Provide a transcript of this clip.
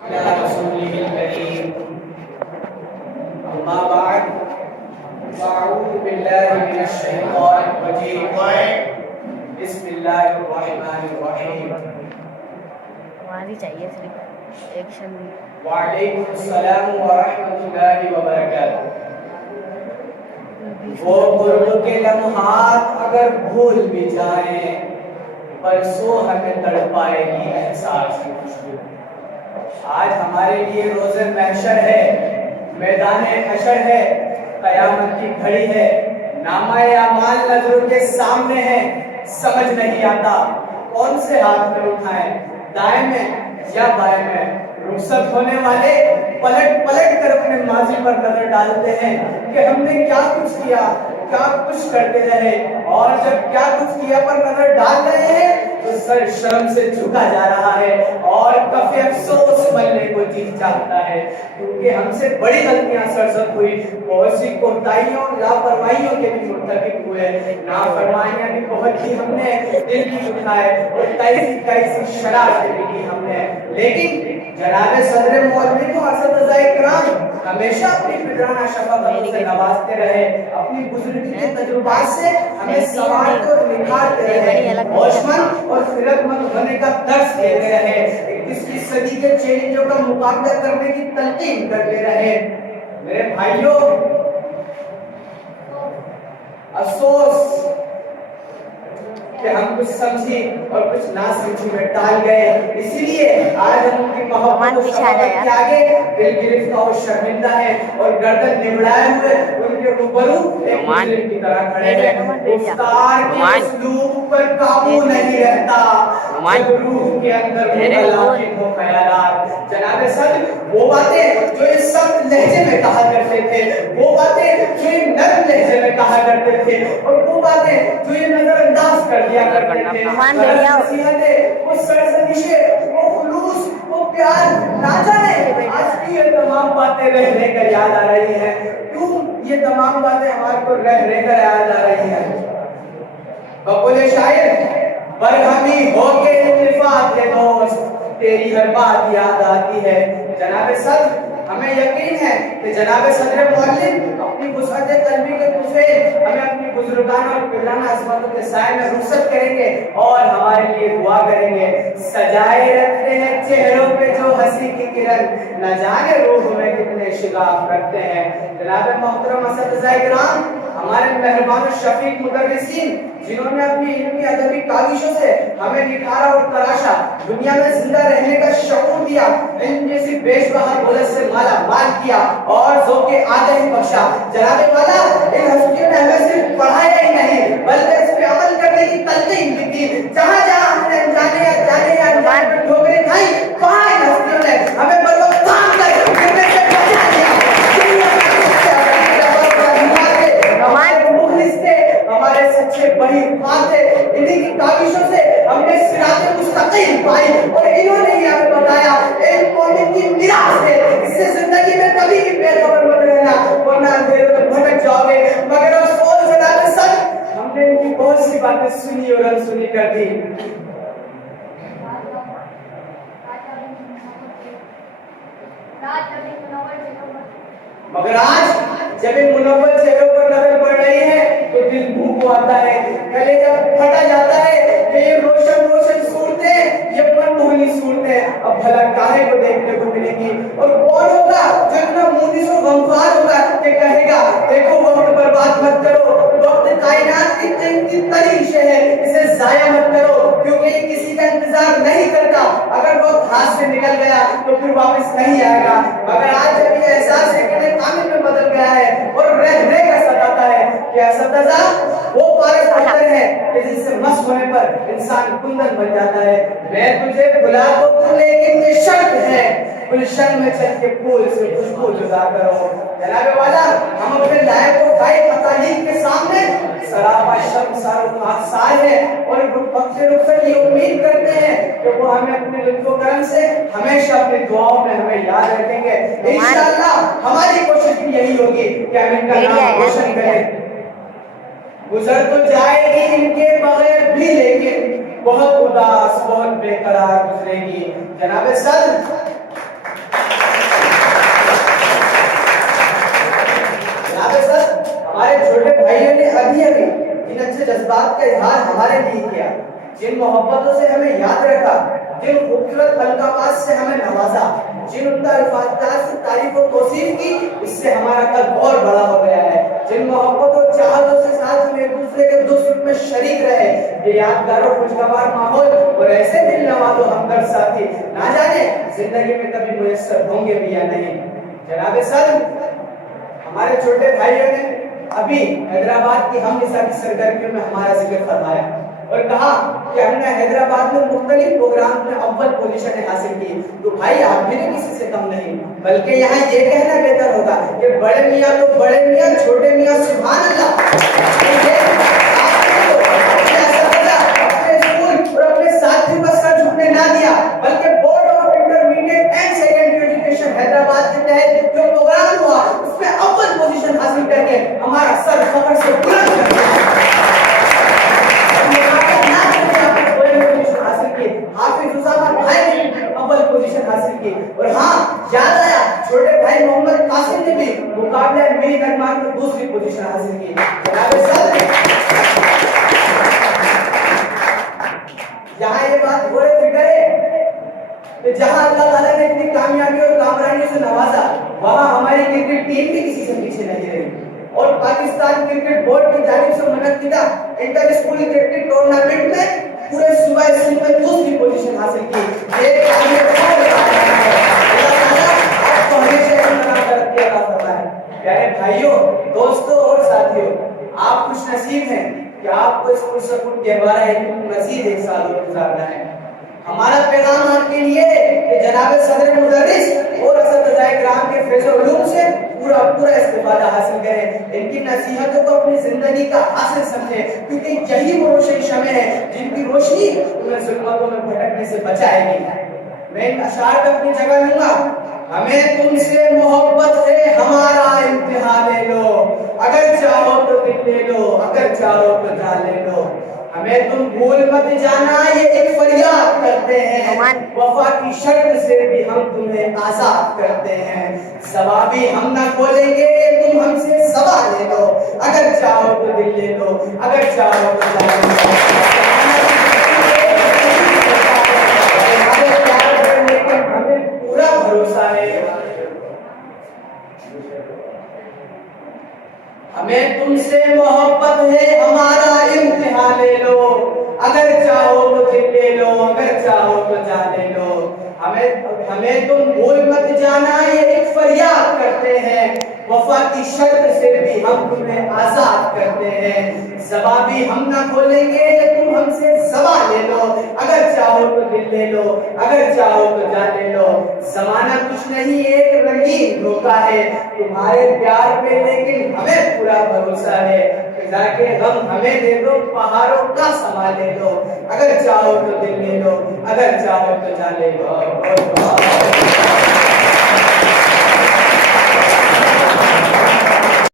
على رسوله الكريم أما بعد فأعوذ بالله من الشيطان الرجيم بسم الله الرحمن الرحيم ہماری چاہیے صرف ایکشن بھی. وعلیکم السلام ورحمۃ اللہ وبرکاتہ. وہ قرب کے لمحات اگر بھول بھی جائیں پرسوں ہمیں تڑپائے گی احساس کی خوشبو. آج ہمارے لیے روز محشر ہے، میدان حشر ہے، قیامت کی گھڑی ہے. نامہ اعمال نظروں کے سامنے ہے، سمجھ نہیں آتا کون سے ہاتھ میں اٹھائیں، دائیں میں یا بائیں میں. رخصت ہونے والے پلٹ پلٹ کر اپنے ماضی پر نظر ڈالتے ہیں کہ ہم نے کیا کچھ کیا، کیا کچھ کرتے رہے، اور جب کیا کچھ کیا پر نظر ڈال رہے ہیں تو سر شرم سے جھکا جا رہا ہے اور کفِ افسوس ملنے کو جی چاہتا ہے، کیونکہ ہم سے بڑی غلطیاں سرزد ہوئی، بہت سی کوتاہیوں اور لاپرواہیوں کے بھی مرتکب ہوئے، نافرمانیاں بھی بہت کی ہم نے، دل کی دکھائے اور کئی شرارتیں بھی کی ہم نے. لیکن جناب صدر معلم و اساتذہ کرام ہمیشہ اپنی فطرانہ شفقت سے نوازتے رہے، اپنی بزرگی کے تجربات سے ہمیں سنوارتے اور نکھارتے رہے، ہوشمند اور خرد مند ہونے کا درس دیتے رہے، 21ویں صدی کے چیلنجوں کا مقابلہ کرنے کی تلقین کرتے رہے. میرے بھائیوں، افسوس کہ ہم کچھ سمجھی اور کچھ نہ سمجھی میں ٹال گئے، اسی لیے آج ہم ان کی محبت و شفقت کے آگے دل گرفتہ اور شرمندہ ہے اور گردن نبڑائے ہوئے ان کے روبرو ایک مجرم کی طرح کھڑے ہیں. گفتار کے اسلوب پر قابو نہیں رہتا جب روح کے اندر متلاقن ہو خیالات. جناب صدر وہ باتیں جو اس سخت لہجے میں کہا کرتے تھے، وہ باتیں جو یہ نرم لہجے میں کہا کرتے تھے، اور وہ باتیں جو یہ نظر انداز کر دیا کرتے تھے، نصیحتیں، وہ سرزنشیں، وہ خلوص، وہ پیار، نہ جانے آج بھی یہ تمام باتیں رہ رہ کر یاد آ رہی ہیں. کیوں یہ تمام باتیں ہمارے کو رہ رہ کر یاد آ رہی ہیں؟ بقول شاعر برہمی ہو کے اتفاق کے دوست تیری ہر بات یاد آتی ہے. جناب صدر ہمیں یقین ہے کہ جناب صدر معلم اپنی وسعت قلبی کے طفیل ہمیں اپنی بزرگانہ اور پرانہ عظمتوں کے سائے میں رخصت کریں گے اور ہمارے لیے دعا کریں گے. سجائے رکھتے ہیں چہروں پہ جو ہنسی کی کرن، نہ جانے روح میں کتنے شگاف کرتے ہیں. جناب محترم اساتذہ کرام، ہمارے مہربان و شفیق مدرسین جنہوں نے اپنی علمی ادبی کاوشوں سے ہمیں نکھارا اور تراشا، دنیا میں زندہ رہنے کا شعور دیا، علم جیسی بیش بہا دولت سے مالا مال کیا اور ذوق آدمی بخشا. جناب والا ان ہستیوں نے ہمیں صرف پڑھایا ہی نہیں بلکہ اس پہ عمل کرنے کی تلقین بھی کی. جہاں جہاں ہم نے جانے یا انجانے میں ٹھوکریں کھائی، وہاں ان ہستیوں نے ہمیں بلوت تھام کر گرنے سے بچا دیا. ہمارے مخلص تھے، ہمارے سچے بڑی خواہ تھے، انہی کی کاوشوں سے ہم نے صراط مستقیم پائی اور انہوں نے یہ ہمیں بتایا ایک مومن کی میراث ہے، اس سے زندگی میں کبھی بھی بے خبر مت رہنا ورنہ اندھیروں میں بھٹک جاؤ گے. مگر افسوس جناب صدر ہم نے ان کی بہت سی باتیں سنی اور انسنی کر دی. مگر آج جب ان منور چہروں پر نظر پڑ رہی ہے تو دل بھوک آتا ہے، گلے جب پھٹا جاتا ہے کہ یہ روشن روشن صورتیں، یہ منموہنی صورتیں اب بھلا کاہے کو دیکھنے کو ملیں گی. اور کون ہوگا جو اتنا مونس و غمخوار ہوگا کہ کہے گا دیکھو وقت برباد مت کرو، وقت کائنات کی قیمتی ترین شے ہے، اسے ضائع مت کرو کیونکہ یہ کسی کا انتظار نہیں کرتا. اگر وقت ہاتھ سے نکل گیا تو پھر واپس نہیں آئے گا. مگر آج جب یہ احساس ہے کہ کامل میں بدل گیا ہے اور رہ کر ستاتا ہے کہ اساتذہ وہ پارس پتھر ہے کہ جس سے مس ہونے پر انسان کندن بن جاتا ہے. میں تجھے بلا تو دوں لیکن یہ شرط ہے گلشن میں چل کے پھول سے خوشبو جدا کرو. جناب والا ہم اپنے لائق و فائق مطالب کے سامنے سراپا شرمسار و خاکسار ہے اور وقت رخصت یہ امید کرتے ہیں کہ وہ ہمیں اپنے لطف و کرم سے ہمیشہ اپنی دعاؤں میں ہمیں یاد رکھیں گے. انشاءاللہ ہماری کوشش بھی یہی ہوگی کہ ہم ان کا نام روشن کریں. گزر تو جائے گی ان کے بغیر بھی لیکن بہت اداس بہت بے قرار گزرے گی. جناب صدر جذبات کا اظہار ہمارے لیے کیا، جن محبتوں سے ہمیں یاد رکھا، جن خوبصورت القابات سے ہمیں نوازا، جن عمدہ الفاظ سے تعریف و توصیف کی، اس سے ہمارا قلب اور بڑا ہو گیا ہے، جن محبت و چاہتوں سے ساتھ ہم ایک دوسرے کے دکھ سکھ میں شریک رہے، یہ یادگار و خوشگوار ماحول اور ایسے دل نواز و ہمدرد ساتھی نہ جانے زندگی میں کبھی میسر ہوں گے بھی یا نہیں۔ جناب صدر، ہمارے چھوٹے بھائیوں نے ابھی حیدرآباد کی ہم نصابی سرگرمیوں میں ہمارا ذکر فرمایا اور کہا کہ ہم نے حیدرآباد میں مختلف پروگرام میں اول پوزیشن حاصل کی، تو بھائی آپ بھی کسی سے کم نہیں، بلکہ یہاں یہ کہنا بہتر ہوگا کہ بڑے میاں تو بڑے میاں، چھوٹے میاں سبحان اللہ۔ اپنے اسکول اور اپنے ساتھیوں کا سر جھکنے نہ دیا، بلکہ board of intermediate and secondary education Hyderabad کے تحت جو پروگرام ہوا اس میں اول پوزیشن حاصل کر کے ہمارا سر فخر سے بلند کر دیا۔ حافظ اسامہ بھائی نے اول پوزیشن حاصل کی، اور ہاں یاد آیا چھوٹے بھائی محمد قاسم نے بھی مقابلہ میری نغمات میں دوسری پوزیشن حاصل کی۔ جناب صدر، یہاں یہ بات غور و فکر ہے کہ جہاں اللہ تعالیٰ نے اتنی کامیابی اور کامرانی سے نوازا، وہاں ہماری کرکٹ ٹیم بھی کسی سے پیچھے نہیں رہی، اور پاکستان کرکٹ بورڈ کی جانب سے منعقدہ انٹر اسکول کرکٹ ٹورنامنٹ میں پورے صوبہ سندھ میں دوسری پوزیشن حاصل کی۔ یہ آپ کو ہمیشہ اس طرح ترقی عطا فرمائے۔ پیارے بھائیوں، دوستوں اور ساتھیوں، آپ خوش نصیب ہیں کہ آپ کو اس پرسکون گہوارہ مزید ایک سال اور گزارنا ہے۔ ہمارا پیغام آپ کے لیے کہ جناب صدر مدرس اور اساتذہ کرام کے فیض و علوم سے پورا استفادہ حاصل کریں، ان کی نصیحتوں کو اپنی زندگی کا حاصل سمجھیں، کیونکہ یہی وہ روشن شمع ہے جن کی روشنی تمہیں ظلمتوں میں بھٹکنے سے بچائے گی۔ میں ان اشعار کو اپنی جگہ لوں گا۔ ہمیں تم سے محبت ہے، ہمارا امتحان لے لو، اگر چاہو تو دل لے لو، اگر چاہو تو جان لے لو، ہمیں تم بھول مت جانا، یہ ایک فریاد کرتے ہیں، وفا کی شرط سے بھی ہم تمہیں آزاد کرتے ہیں، ثوابی ہم نہ کھولیں گے، تم ہم سے سوا لے لو، اگر چاہو تو دل لے لو، اگر چاہو تو جان لے لو۔ ہمیں پورا بھروسہ ہے، ہمیں تم سے محبت ہے، ہمارا امتحان لے لو، اگر چاہو تو دل لے لو، اگر چاہو تو جان لے لو، ہمیں تم بھول مت جانا، یہ ایک فریاد کرتے ہیں، وفا کی شرط سے بھی ہم تمہیں آزاد کرتے ہیں، زبابی ہم نہ کھولیں گے، تم ہم سے زبا لے لو، اگر چاہو تو دل لے لو، اگر چاہو تو جان لے لو، زمانہ کچھ نہیں ایک رنگین دھوکہ ہے تمہارے پیار پہ، لیکن ہمیں پورا بھروسہ ہے، فضا کے غم ہمیں دے دو، پہاڑوں کا سما لے لو، اگر چاہو تو دل لے لو، اگر چاہو تو جان لے لو۔